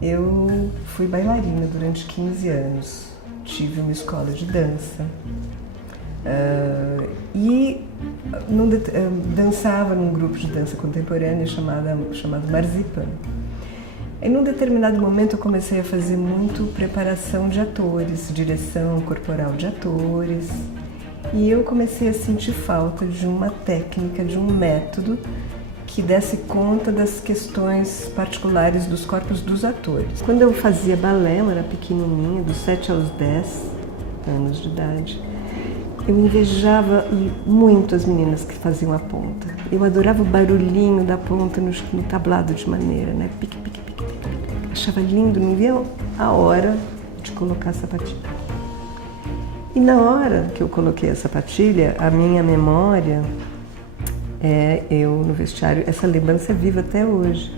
Eu fui bailarina durante 15 anos, tive uma escola de dança e dançava num grupo de dança contemporânea chamado Marzipan. E num determinado momento eu comecei a fazer muito preparação de atores, direção corporal de atores, e eu comecei a sentir falta de uma técnica, de um método que desse conta das questões particulares dos corpos dos atores. Quando eu fazia balé, eu era pequenininha, dos 7 aos 10 anos de idade, eu invejava muito as meninas que faziam a ponta. Eu adorava o barulhinho da ponta no tablado de maneira, né? Pique, pique, pique, pique, pique. Achava lindo, não via a hora de colocar a sapatilha. E na hora que eu coloquei a sapatilha, a minha memória eu no vestiário, essa lembrança é viva até hoje.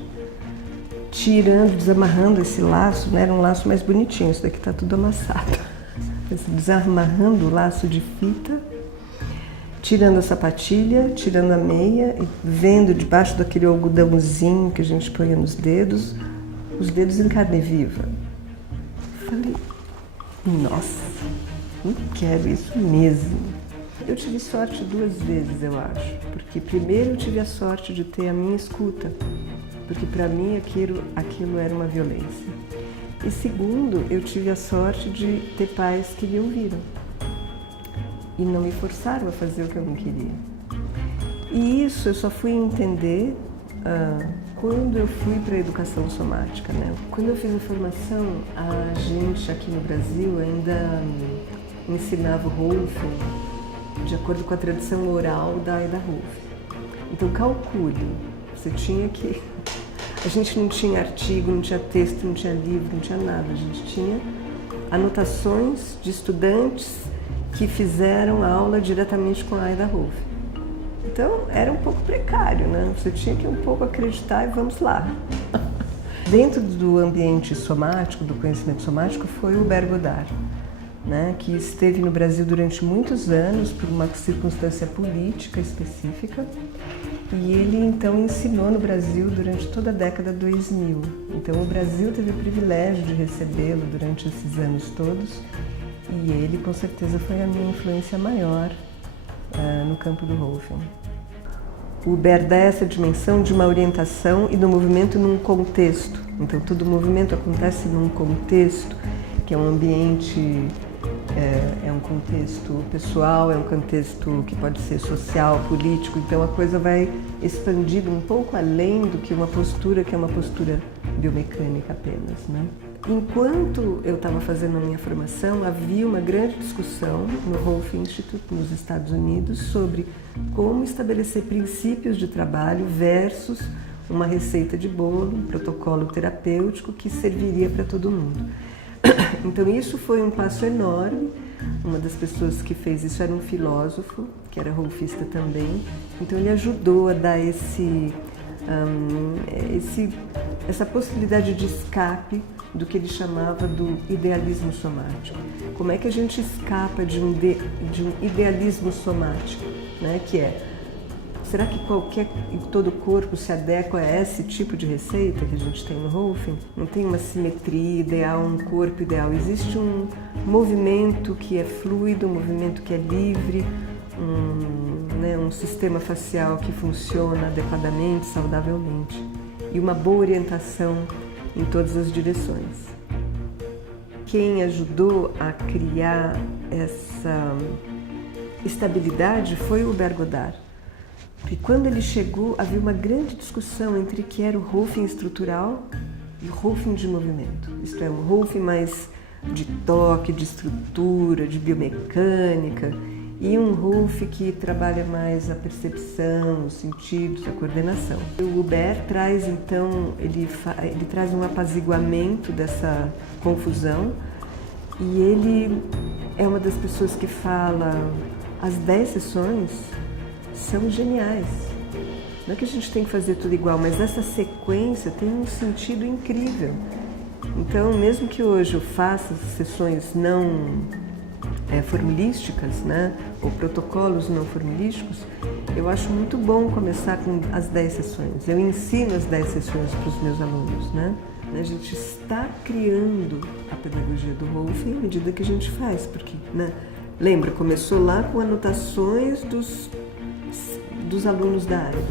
Tirando, desamarrando esse laço, né? Era um laço mais bonitinho, isso daqui tá tudo amassado. Desamarrando o laço de fita, tirando a sapatilha, tirando a meia e vendo debaixo daquele algodãozinho que a gente põe nos dedos, os dedos em carne viva. Falei, nossa, não quero isso mesmo. Eu tive sorte 2 vezes, eu acho, porque primeiro eu tive a sorte de ter a minha escuta, porque para mim aquilo era uma violência. E segundo, eu tive a sorte de ter pais que me ouviram e não me forçaram a fazer o que eu não queria. E isso eu só fui entender quando eu fui para a educação somática, né? Quando eu fiz a formação, a gente aqui no Brasil ainda ensinava o Rolfing de acordo com a tradição oral da Ida Rolf. Então calcule, você tinha que... A gente não tinha artigo, não tinha texto, não tinha livro, não tinha nada. A gente tinha anotações de estudantes que fizeram a aula diretamente com a Ida Rolf. Então era um pouco precário, né? Você tinha que um pouco acreditar e vamos lá. Dentro do ambiente somático, do conhecimento somático, foi o Hubert Godard, né, que esteve no Brasil durante muitos anos por uma circunstância política específica, e ele então ensinou no Brasil durante toda a década 2000. Então o Brasil teve o privilégio de recebê-lo durante esses anos todos, e ele com certeza foi a minha influência maior no campo do Rolfing. O Hubert dá essa dimensão de uma orientação e do movimento num contexto. Então todo movimento acontece num contexto, que é um ambiente, é um contexto pessoal, é um contexto que pode ser social, político, então a coisa vai expandindo um pouco além do que uma postura, que é uma postura biomecânica apenas, né? Enquanto eu estava fazendo a minha formação, havia uma grande discussão no Rolf Institute, nos Estados Unidos, sobre como estabelecer princípios de trabalho versus uma receita de bolo, um protocolo terapêutico que serviria para todo mundo. Então isso foi um passo enorme. Uma das pessoas que fez isso era um filósofo, que era rolfista também. Então ele ajudou a dar essa possibilidade de escape do que ele chamava do idealismo somático. Como é que a gente escapa de um idealismo somático, né? Que é, será que todo corpo se adequa a esse tipo de receita que a gente tem no Rolfing? Não tem uma simetria ideal, um corpo ideal. Existe um movimento que é fluido, um movimento que é livre, um sistema facial que funciona adequadamente, saudavelmente. E uma boa orientação em todas as direções. Quem ajudou a criar essa estabilidade foi o Hubert Godard. E quando ele chegou, havia uma grande discussão entre o que era o Rolfing estrutural e o Rolfing de movimento. Isto é, um Rolfing mais de toque, de estrutura, de biomecânica, e um Rolf que trabalha mais a percepção, os sentidos, a coordenação. O Hubert traz, então, ele traz um apaziguamento dessa confusão, e ele é uma das pessoas que fala, as 10 sessões são geniais. Não é que a gente tem que fazer tudo igual, mas essa sequência tem um sentido incrível. Então, mesmo que hoje eu faça sessões não formulísticas, né, ou protocolos não formulísticos, eu acho muito bom começar com as 10 sessões. Eu ensino as 10 sessões para os meus alunos, né? A gente está criando a pedagogia do Rolfing à medida que a gente faz, porque, né, lembra, começou lá com anotações dos alunos da área.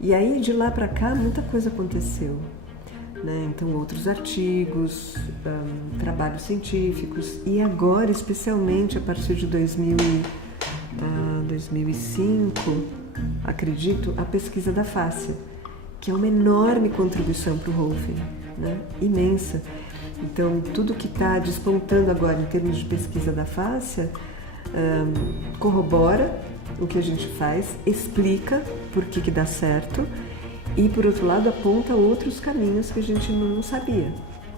E aí, de lá para cá, muita coisa aconteceu. Né? Então, outros artigos, trabalhos científicos, e agora, especialmente a partir de 2005, acredito, a pesquisa da fáscia, que é uma enorme contribuição para o Rolfing, né? Imensa. Então, tudo que está despontando agora em termos de pesquisa da fáscia corrobora o que a gente faz, explica por que dá certo e, por outro lado, aponta outros caminhos que a gente não sabia.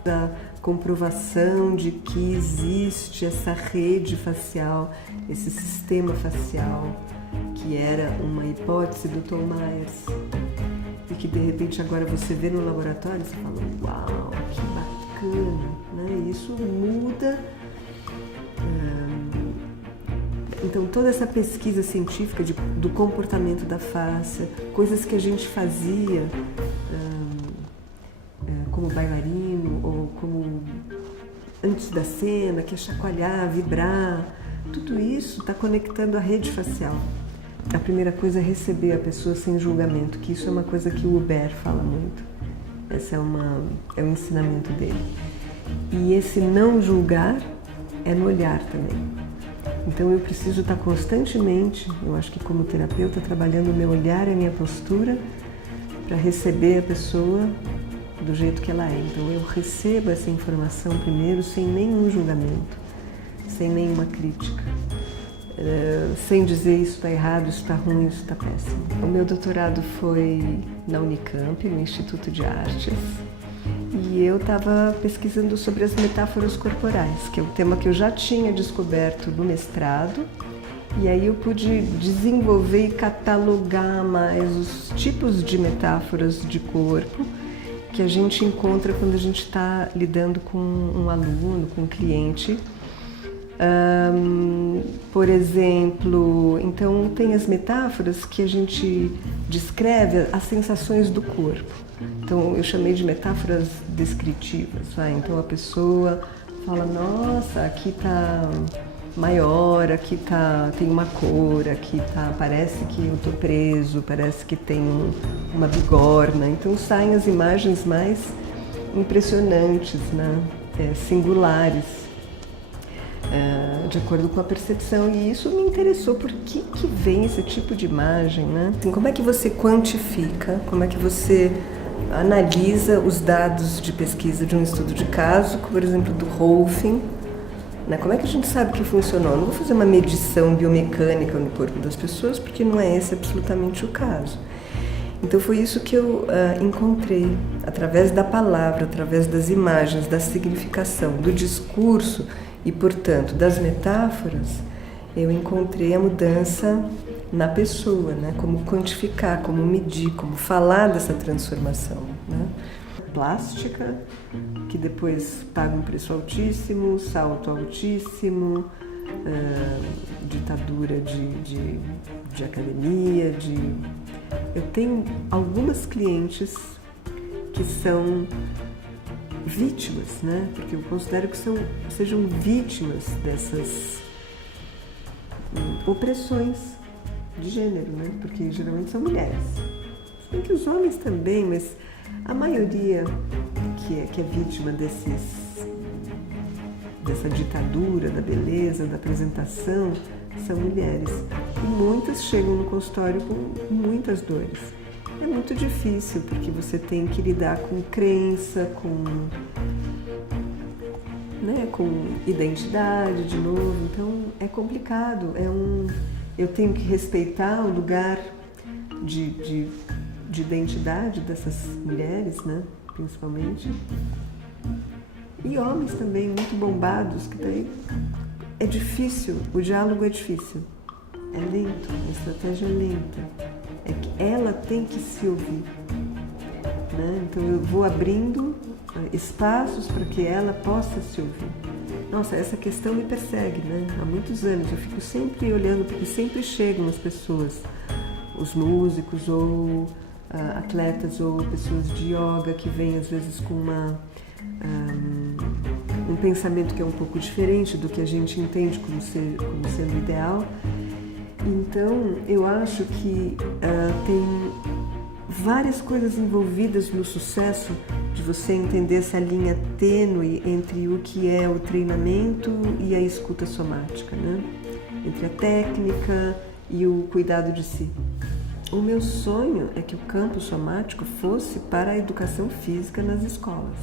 Da comprovação de que existe essa rede facial, esse sistema facial, que era uma hipótese do Tom Myers, e que de repente agora você vê no laboratório e você fala, uau, que bacana, né? Isso muda. Então, toda essa pesquisa científica do comportamento da face, coisas que a gente fazia como bailarino ou como antes da cena, que é chacoalhar, vibrar, tudo isso está conectando a rede facial. A primeira coisa é receber a pessoa sem julgamento, que isso é uma coisa que o Hubert fala muito. Esse é o ensinamento dele. E esse não julgar é no olhar também. Então eu preciso estar constantemente, eu acho que como terapeuta, trabalhando o meu olhar e a minha postura para receber a pessoa do jeito que ela é. Então eu recebo essa informação primeiro sem nenhum julgamento, sem nenhuma crítica, sem dizer isso está errado, isso está ruim, isso está péssimo. O meu doutorado foi na Unicamp, no Instituto de Artes, e eu estava pesquisando sobre as metáforas corporais, que é um tema que eu já tinha descoberto no mestrado, e aí eu pude desenvolver e catalogar mais os tipos de metáforas de corpo que a gente encontra quando a gente está lidando com um aluno, com um cliente. Por exemplo, então tem as metáforas que a gente descreve as sensações do corpo. Então eu chamei de metáforas descritivas. Então a pessoa fala, nossa, aqui está maior, aqui tem uma cor, aqui parece que eu estou preso, parece que tem uma bigorna. Então saem as imagens mais impressionantes, né? Singulares, de acordo com a percepção. E isso me interessou, por que vem esse tipo de imagem, né? Assim, como é que você quantifica, como é que você analisa os dados de pesquisa de um estudo de caso, por exemplo, do Rolfing, né? Como é que a gente sabe que funcionou? Não vou fazer uma medição biomecânica no corpo das pessoas, porque não é esse absolutamente o caso. Então foi isso que eu encontrei, através da palavra, através das imagens, da significação, do discurso e, portanto, das metáforas, eu encontrei a mudança na pessoa, né? Como quantificar, como medir, como falar dessa transformação, né? Plástica, que depois paga um preço altíssimo, salto altíssimo, ditadura de academia, Eu tenho algumas clientes que são vítimas, né? Porque eu considero que sejam vítimas dessas opressões de gênero, né? Porque geralmente são mulheres. Se bem que os homens também, mas a maioria que é vítima dessa ditadura da beleza, da apresentação, são mulheres. E muitas chegam no consultório com muitas dores. É muito difícil, porque você tem que lidar com crença, com identidade de novo. Então é complicado. Eu tenho que respeitar o lugar de identidade dessas mulheres, né? Principalmente. E homens também, muito bombados, que daí é difícil, o diálogo é difícil. É lento, a estratégia é lenta. É que ela tem que se ouvir, né? Então eu vou abrindo espaços para que ela possa se ouvir. Nossa, essa questão me persegue, né? Há muitos anos. Eu fico sempre olhando, porque sempre chegam as pessoas, os músicos ou atletas ou pessoas de yoga que vêm às vezes com um pensamento que é um pouco diferente do que a gente entende como sendo ideal. Então, eu acho que tem várias coisas envolvidas no sucesso de você entender essa linha tênue entre o que é o treinamento e a escuta somática, né? Entre a técnica e o cuidado de si. O meu sonho é que o campo somático fosse para a educação física nas escolas.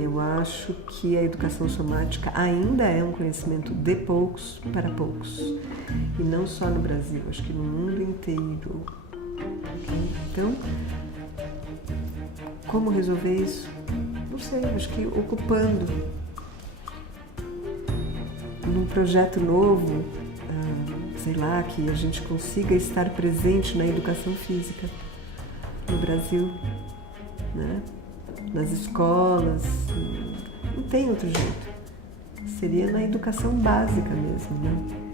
Eu acho que a educação somática ainda é um conhecimento de poucos para poucos. E não só no Brasil, acho que no mundo inteiro. Então, como resolver isso? Não sei, acho que ocupando num projeto novo, sei lá, que a gente consiga estar presente na educação física no Brasil, né? Nas escolas, não tem outro jeito. Seria na educação básica mesmo, né?